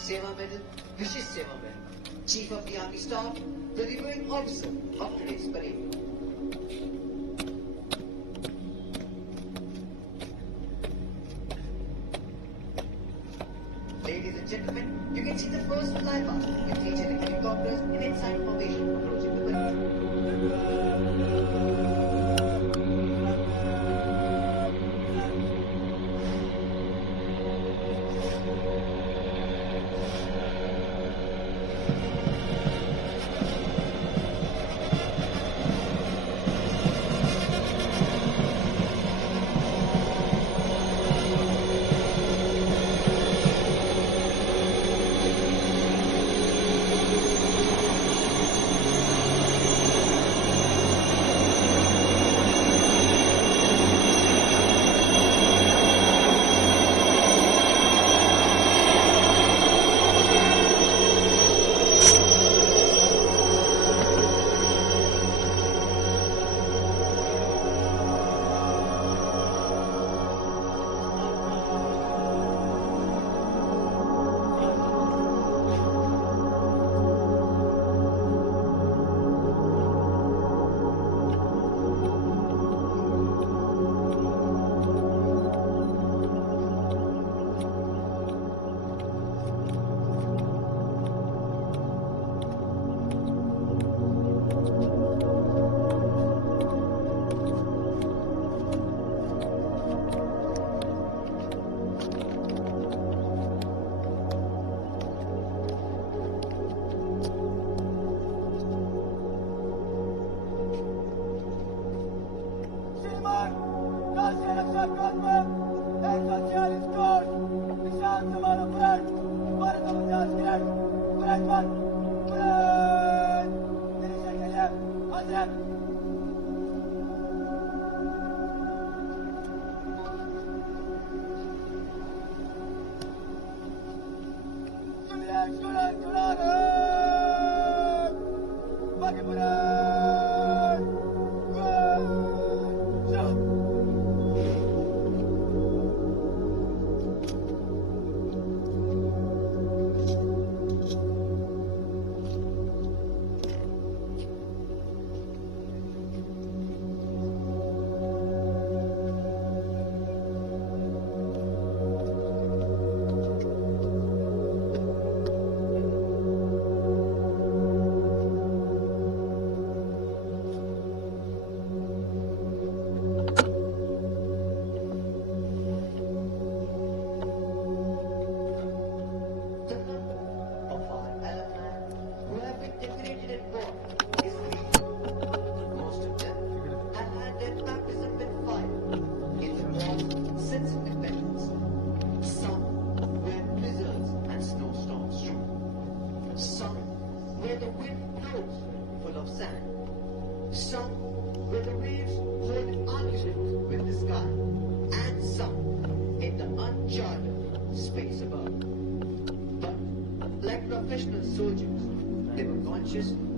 Seva Medal, Vishish Seva Medal, Chief of the Army Staff, the reviewing officer of today's parade. Ladies and gentlemen, you can see the first flypast with each helicopters in inside formation approaching the parade.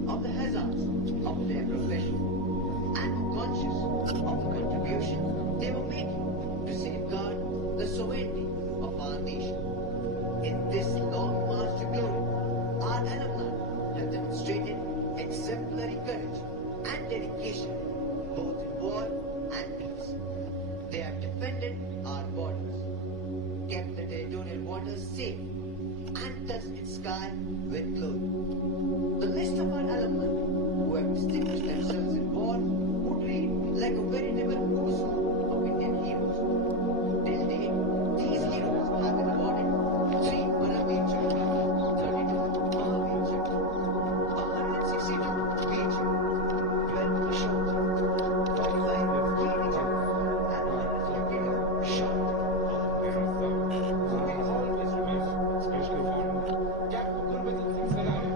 Of the hazards of their profession and conscious of the contribution they were making to safeguard the sovereignty of our nation. In this long march to glory, our alumni have demonstrated exemplary courage and dedication both in war and peace. They have defended our borders, kept the territorial waters safe, and touched its sky with glory. The list of our alumni who have distinguished themselves in war would read like a veritable who's who of Indian heroes. Till date, these heroes have been awarded 3 Paramveer Chakra, 32 Mahavir Chakra, 162 Veer Chakra, 12 Ashok Chakra, 45 Kiri Chakra, and 152 Shah Chakra. Always remains especially for Captain Gurbajan Singh Salari,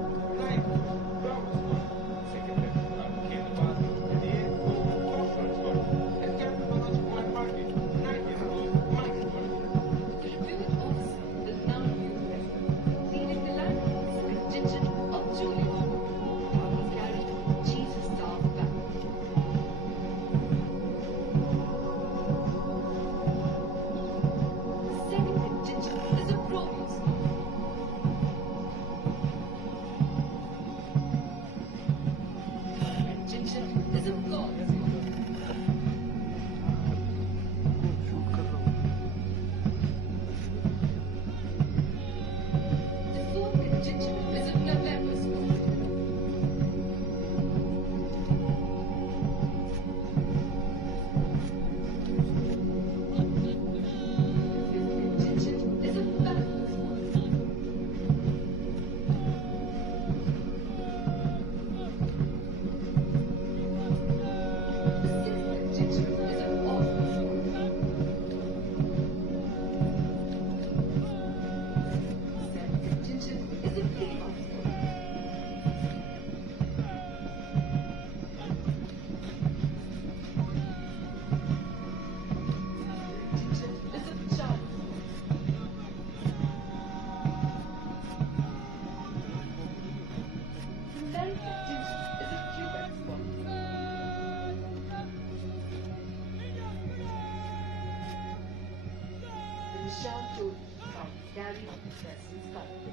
shout told from Gary Preston's country.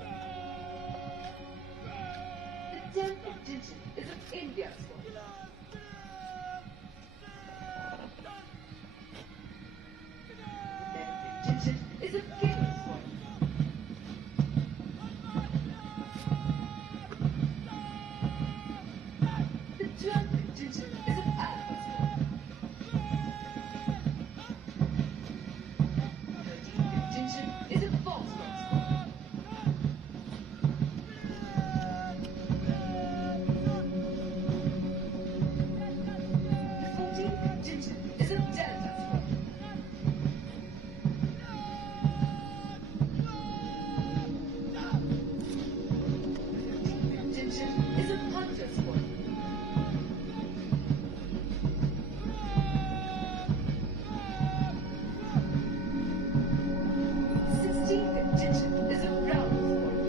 The temple Jinjin is of India's voice. The temple Jinjin is of Kevin's voice. The 12th Jinjin is of Alpha's voice. 13th Jinjin is of Foxtrot's voice. The 14th Jinjin is of Delta's voice. The 13th Jinjin is of Hunter's voice. The 16th Jinjin is of Brown's voice.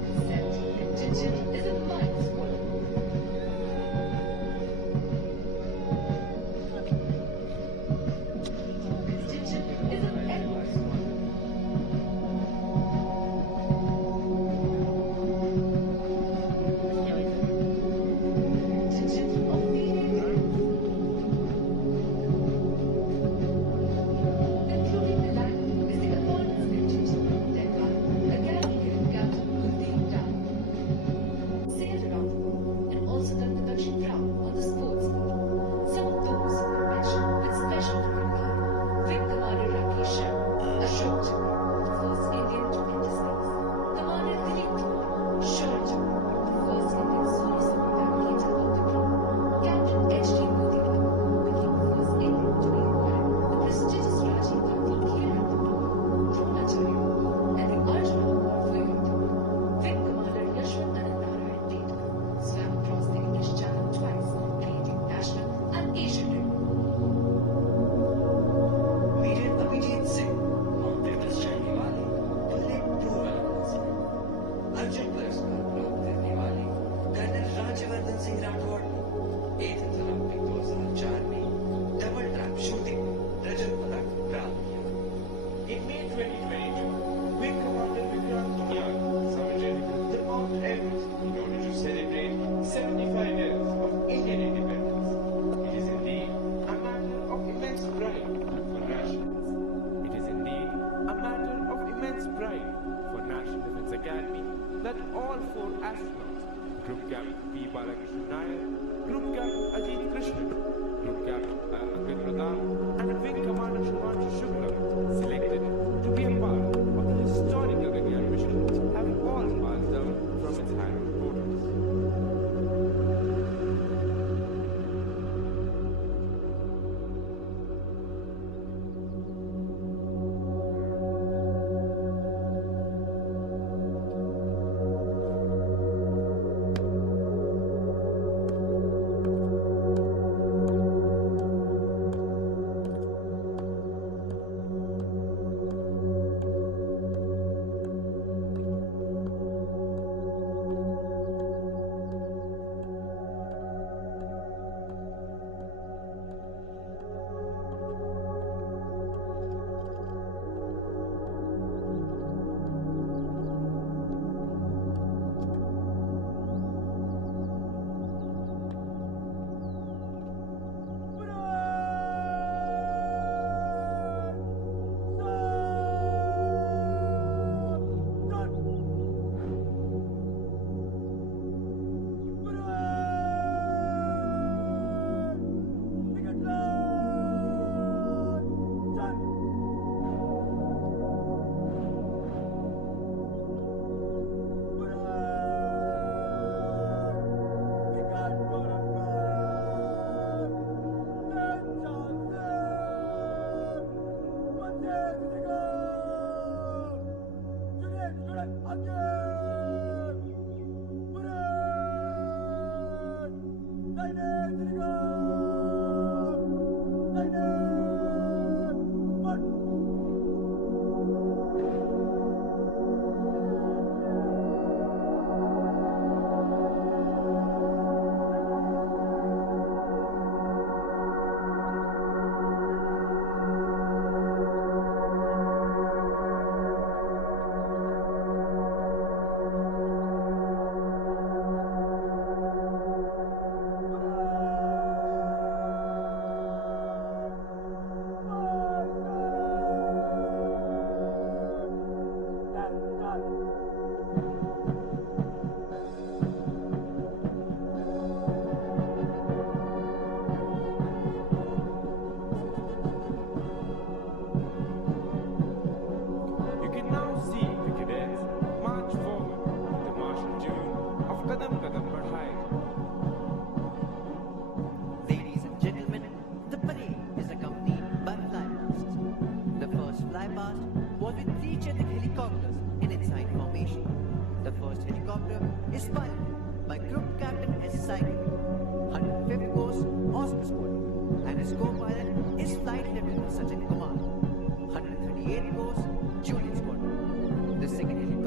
The 17th Jinjin is of Mike's voice. The 18th Jinjin is of Edward's voice. Jinjin of Phoenix, including the line is the abundance contingent led by Academy Captain Guldeep Down. Sailed around the world and also done the Dakshin round on the sports field. Some of those were mentioned with special regard. Wing Commander Rakesh Sharma, Ashok Chakra, the first Indian to enter space. Commander Dilip Kumar, Shaurya Chakra, the first Indian Soyuz navigator of the crew. Captain H.D. Modi became the first Indian to be awarded the prestigious Rajiv Gandhi Khel Ratna, Dronacharya Award, and the Arjuna Award for Yuddha. Wing Commander Yashwant Narayan Data swam across the English Channel twice, creating national and Asian records. Major Abhijit Singh, Mount Everest चढ़ने वाले पहले crew runners हैं। अर्जुन पुरस्कार प्राप्त करने वाले colonel Rajyavardhan Singh Rathore ने Athens Olympic 2004 में डबल ट्रैप शूटिंग में रजत पदक प्राप्त किया। In May 2022, Wing Commander Vikrant Tunyal summited the Mount Everest in order to celebrate 75 years of Indian independence. It is indeed a matter of immense pride for National. It is indeed a matter of immense pride for National Defence Academy that all four astronauts, Group Captain P. Balakrishnan Nair, Group Captain Ajit Krishnan, Group Captain Ankit Pradhan, and Wing Commander Shumanshu Shukla, selected to be a part of the historic Gaganyaan mission, have all passed down from its hallowed borders.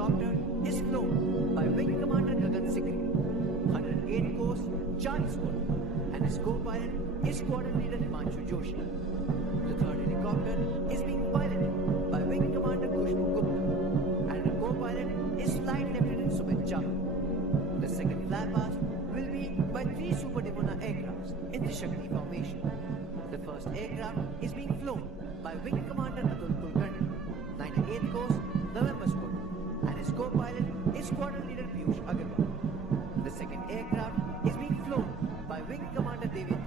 helicopter is flown by Wing Commander Gagan Sikri, 108 Course Charlie Squadron, and his co-pilot is Squadron Leader Himanshu Joshi. The third helicopter is being piloted by Wing Commander Kushbu Gupta, and the co-pilot is Flight Lieutenant Sumit Chawla. The second flypast will be by 3 Super Dimona aircrafts in the Shakti formation. The first aircraft is being flown by Wing Commander Atul Kulkarni, 98th Course November Squadron, and his co-pilot is Squadron Leader Piyush Agarwal. The second aircraft is being flown by Wing Commander Devendra,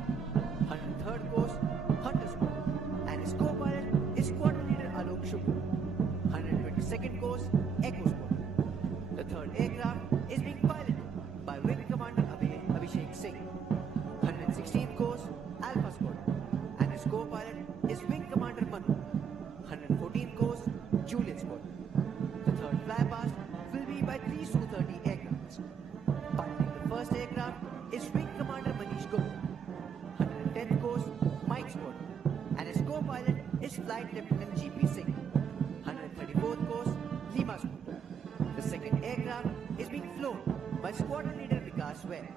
103rd Course Hunter Squadron, and his co-pilot is Squadron Leader Alok Shukla, 122nd Course Echo Squadron. The third aircraft is being piloted by Wing Commander Abhishek Singh, 116th Course Alpha Squadron, and his co-pilot is Wing Commander Manu, 114th Course Juliet Squadron. The third flypast will be by 3 Su-30 aircrafts. Piloting the first aircraft is Wing Commander Manish Gupta, 110th Course Mike Squadron, and his co-pilot is Flight Lieutenant G.P. Singh, 134th Course Lima Squadron. The second aircraft is being flown by Squadron Leader Vikas Ware,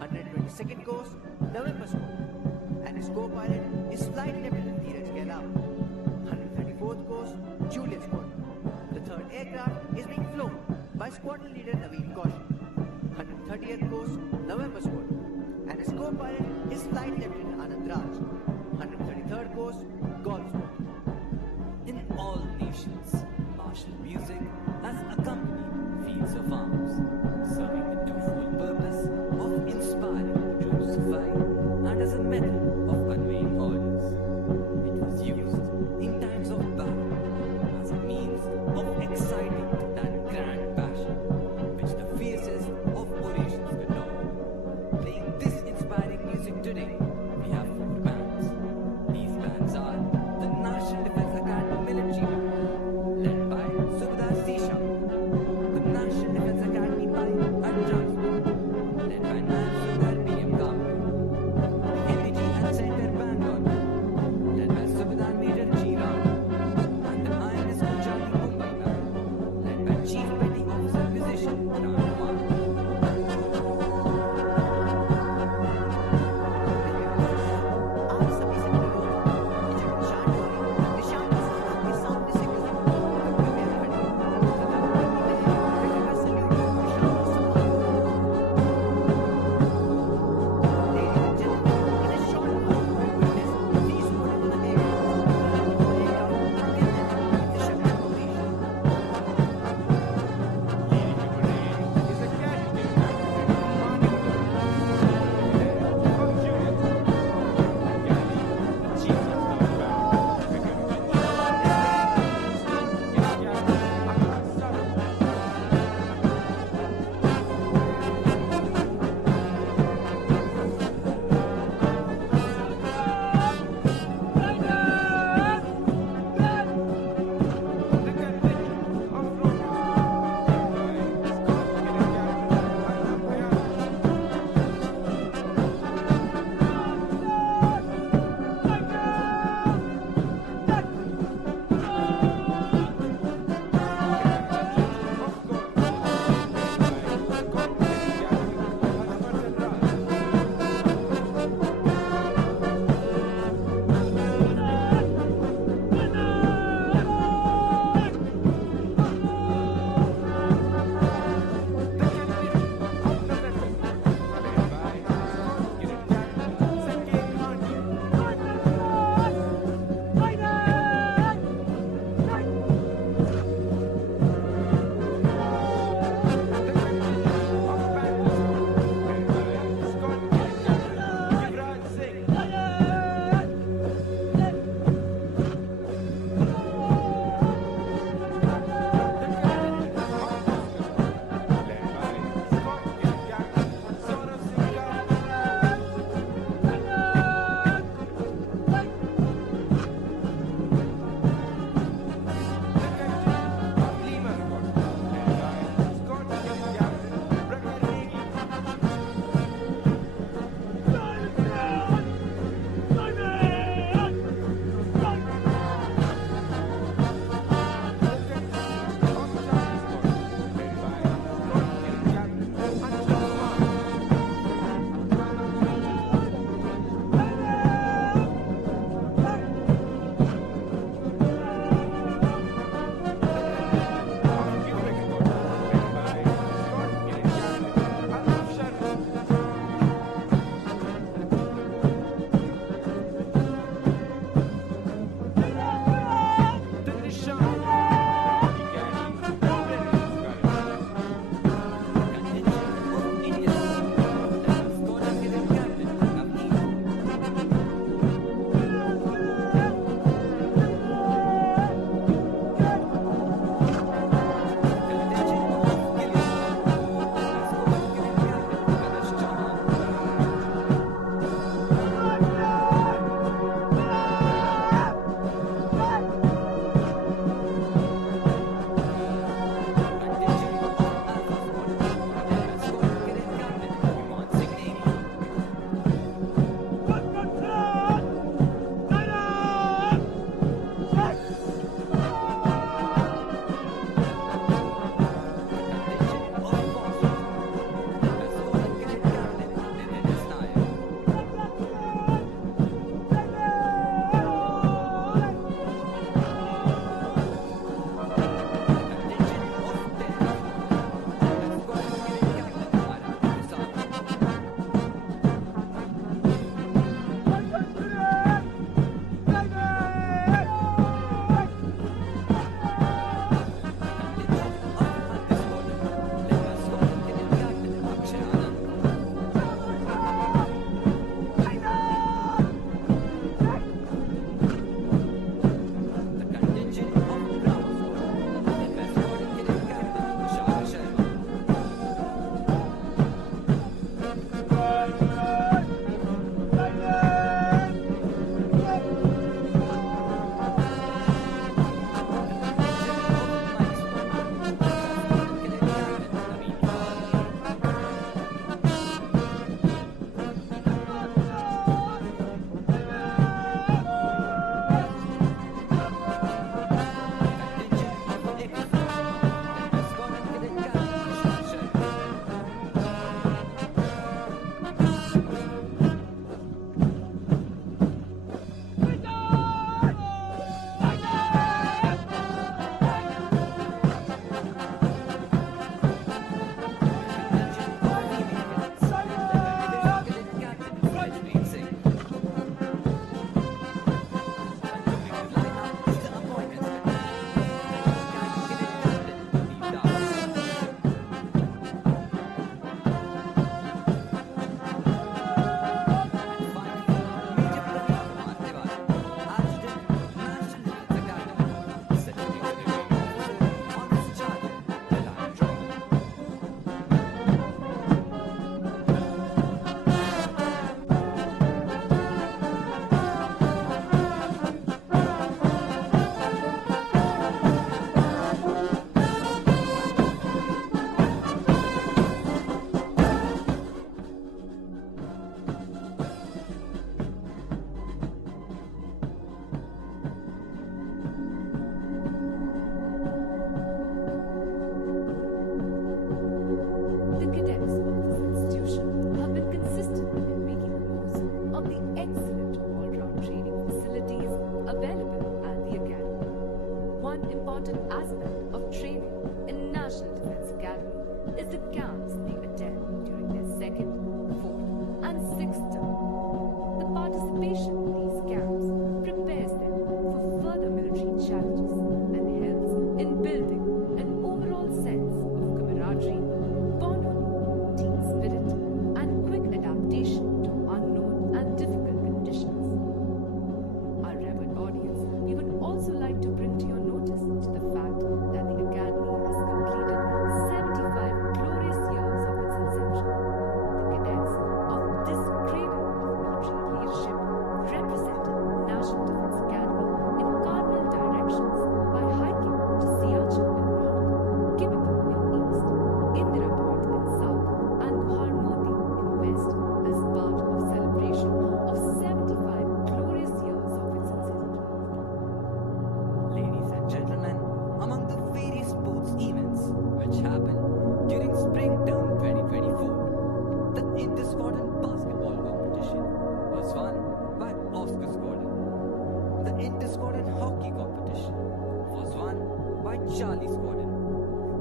122nd Course November Squadron, and his co-pilot is Flight Lieutenant Dheeraj Gailawat, 134th Course Juliet Squadron. The third aircraft is being flown by Squadron Leader Naveen Kaushal, 130th Course November Squadron, and his co-pilot is Flight Lieutenant Anand Raj, 133rd Course Golf Squadron. In all nations, martial music has accompanied fields of arms, serving the twofold purpose of inspiring the troops to fight and as a method of conveying orders. It was used in times of battle as a means of exciting that grand passion which the fiercest of orations adore. Playing this inspiring music today, we have 4 bands. These bands are the National Defense Academy Military Band, led by Subhadar Sisha, the National Defense Academy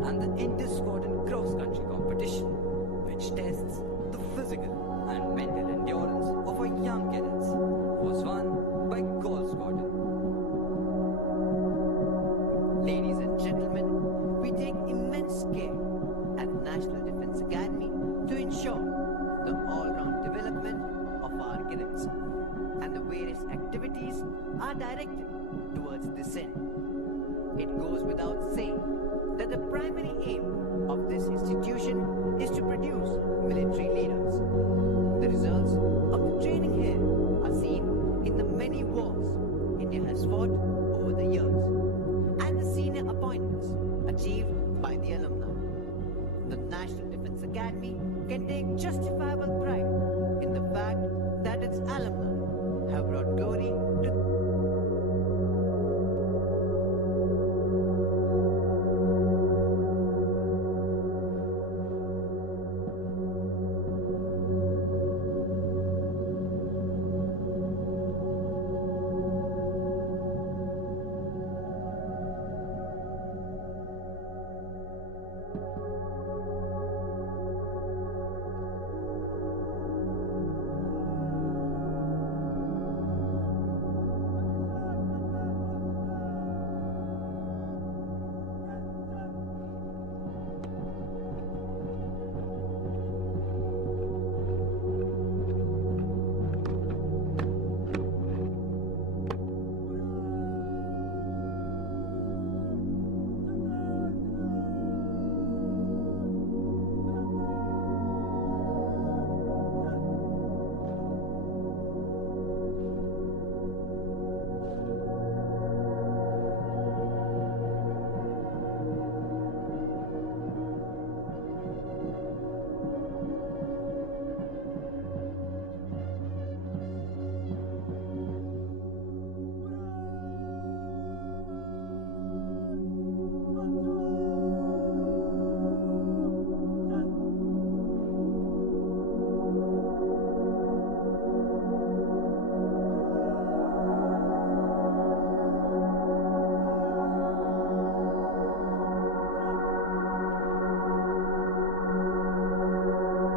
and the inter-squadron cross-country competition, which tests the physical and mental endurance of our young cadets, was won by Gold Squadron. Ladies and gentlemen, we take immense care at the National Defence Academy to ensure the all-round development of our cadets, and the various activities are directed towards this end. It goes without saying that the primary aim of this institution is to produce military leaders. The results of the training here are seen in the many wars India has fought over the years and the senior appointments achieved by the alumni. The National Defence Academy can take justifiable pride in the fact that its alumni have brought glory to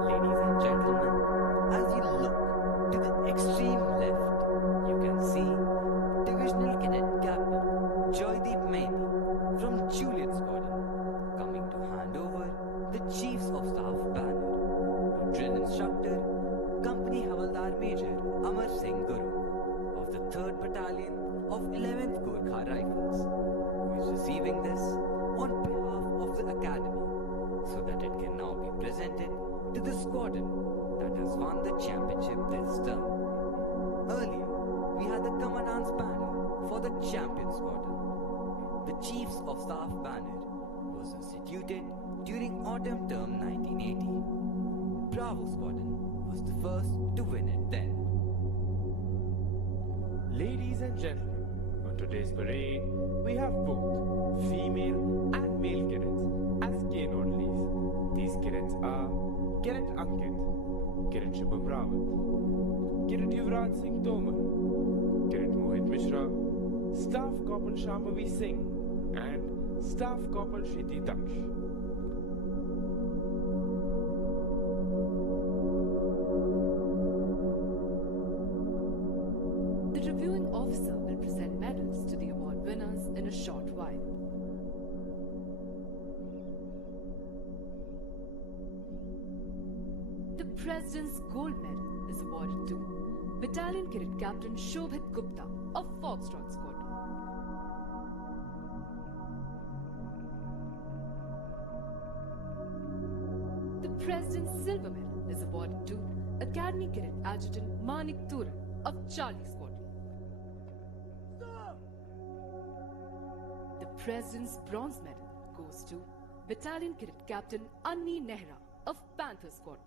Ladies and gentlemen, as you look to the extreme left, you can see Divisional Cadet Captain Joydeep Mehndi from Juliet Squadron coming to hand over the Chiefs of Staff banner to drill instructor Company Havaldar Major Amar Singh Guru of the 3rd Battalion of 11th Gorkha Rifles, who is receiving this on behalf of the Academy so that it can now be presented to the squadron that has won the championship this term. Earlier, we had the Commandant's banner for the champion squadron. The Chiefs of Staff banner was instituted during autumn term 1980. Bravo Squadron was the first to win it then. Ladies and gentlemen, on today's parade, we have both female and male cadets as K-Nodleys. These cadets are Cadet Ankit, Cadet Shubham Rawat, Cadet Yuvraj Singh Tomar, Cadet Mohit Mishra, Staff Corporal Shambhavi Singh, and Staff Corporal Shriti Daksh. The reviewing officer will present medals to the award winners in a short while. The President's Gold Medal is awarded to Battalion Cadet Captain Shobhit Gupta of Foxtrot Squadron. The President's Silver Medal is awarded to Academy Cadet Adjutant Manik Turan of Charlie Squadron. The President's Bronze Medal goes to Battalion Cadet Captain Anvi Nehra of Panther Squadron.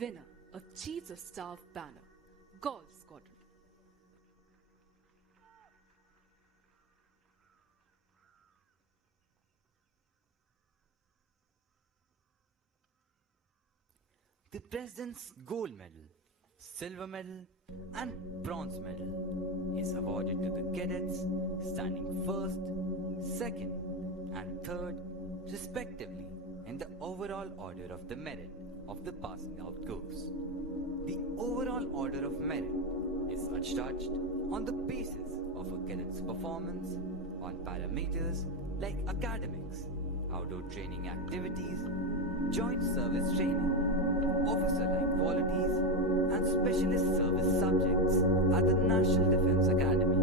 Winner of Chiefs of Staff banner, Golf Squadron. The President's Gold Medal, silver medal, and bronze medal is awarded to the cadets standing first, second, and third, respectively, in the overall order of the merit of the passing out course. The overall order of merit is judged on the basis of a cadet's performance on parameters like academics, outdoor training activities, joint service training, officer-like qualities, and specialist service subjects at the National Defence Academy.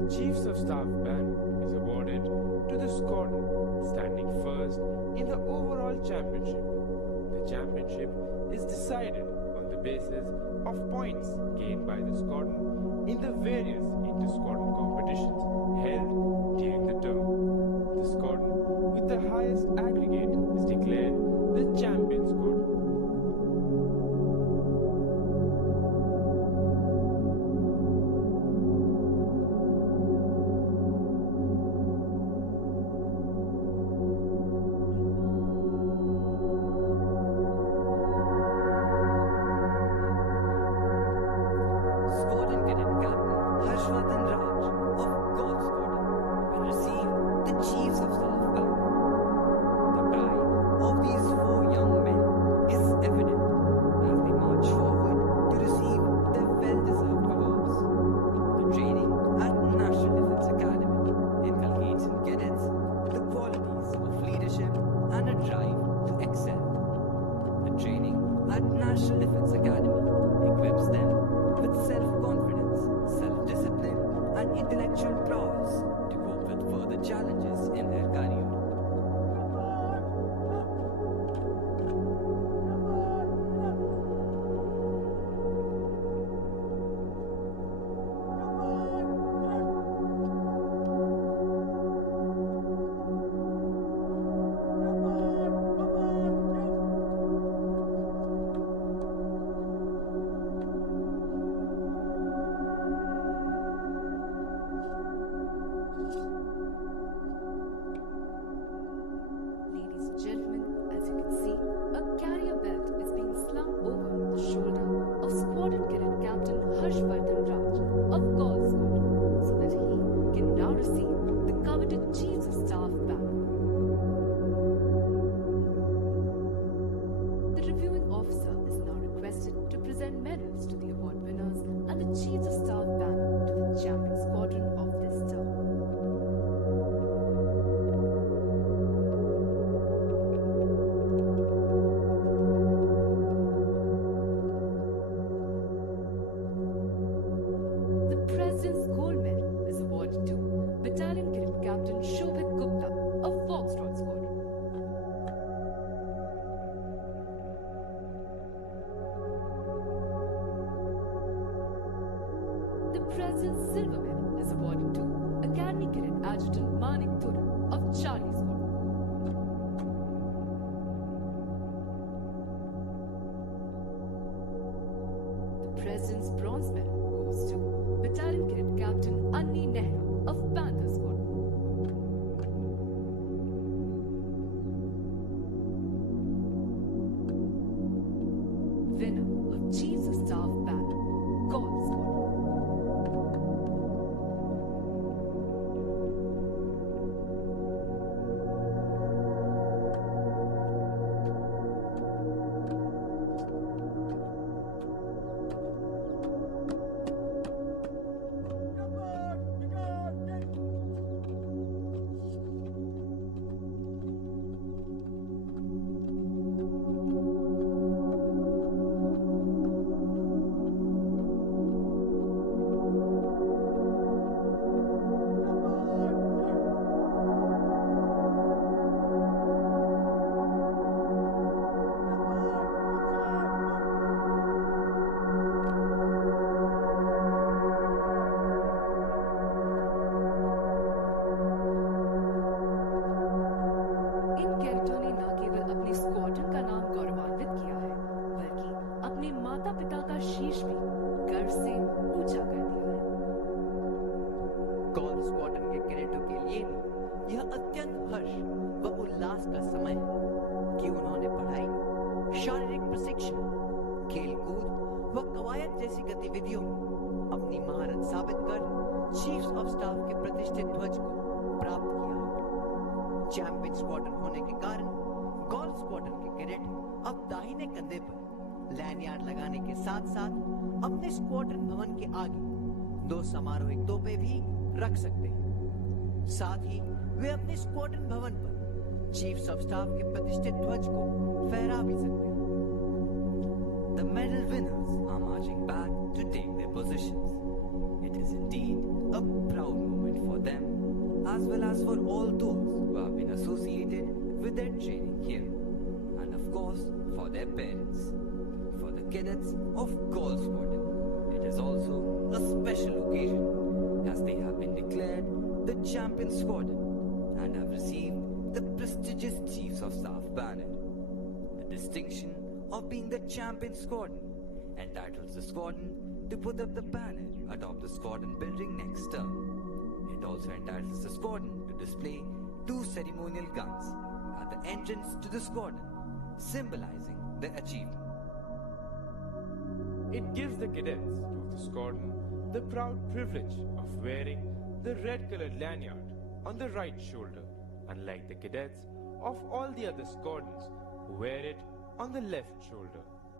The Chiefs of Staff banner is awarded to the squadron standing first in the overall championship. The championship is decided on the basis of points gained by the squadron in the various inter-squadron competitions held during the term. The squadron with the highest aggregate is declared the champion squadron. Squadron Cadet Captain Harshvardhan Raj of Gold Squadron will receive the Chiefs of Staff banner. The pride of these four young men is evident as they march forward to receive their well-deserved awards. The training at National Defence Academy inculcates in cadets the qualities of leadership and a drive to excel. The training at National Defence Academy equips them with self-confidence, self-discipline, and intellectual prowess to cope with further challenges in their career. Ladies and gentlemen, as you can see, a carrier belt is being slung over the shoulder of Squadron Cadet Captain Harshvardhan Raj of Gold Squadron so that he can now receive the coveted Chiefs of Staff banner. The reviewing officer is now requested to present medals to the award winners and the Chiefs of Staff banner to the champion squadron of this term. The President's Gold Medal is awarded to Battalion Cadet Captain Shobhit Gupta of Foxtrot Squadron. The President's Silver Medal is awarded to Academy Cadet Adjutant Manik Thuran of Charlie Squadron. The President's Bronze Medal goes to Battalion Cadet Captain Anni Nehra of Panther Squadron. Winner of Chiefs of Staff banner, Gold Squadron. महारत साबित कर chiefs of staff के प्रतिष्ठित ध्वज को प्राप्त किया। Champion squadron होने के कारण गोल्फ स्क्वाड्रन के कैडेट अब दाहिने कंधे पर लैंडयार्ड लगाने के साथ साथ अपने स्क्वाड्रन भवन के आगे 2 समारोहिक तोपें भी रख सकते हैं। साथ ही वे अपने स्क्वाड्रन भवन पर चीफ्स ऑफ स्टाफ के प्रतिष्ठित ध्वज को फहरा भी सकते हैं। The medal winners are marching back to take their positions. It is indeed a proud moment for them, as well as for all those who have been associated with their training here, and of course for their parents. For the cadets of Golf Squadron, it is also a special occasion, as they have been declared the champion squadron and have received the prestigious Chiefs of Staff banner. The distinction of being the champion squadron entitles the squadron to put up the banner atop the squadron building next term. It also entitles the squadron to display 2 ceremonial guns at the entrance to the squadron, symbolizing their achievement. It gives the cadets of the squadron the proud privilege of wearing the red-colored lanyard on the right shoulder, unlike the cadets of all the other squadrons who wear it on the left shoulder.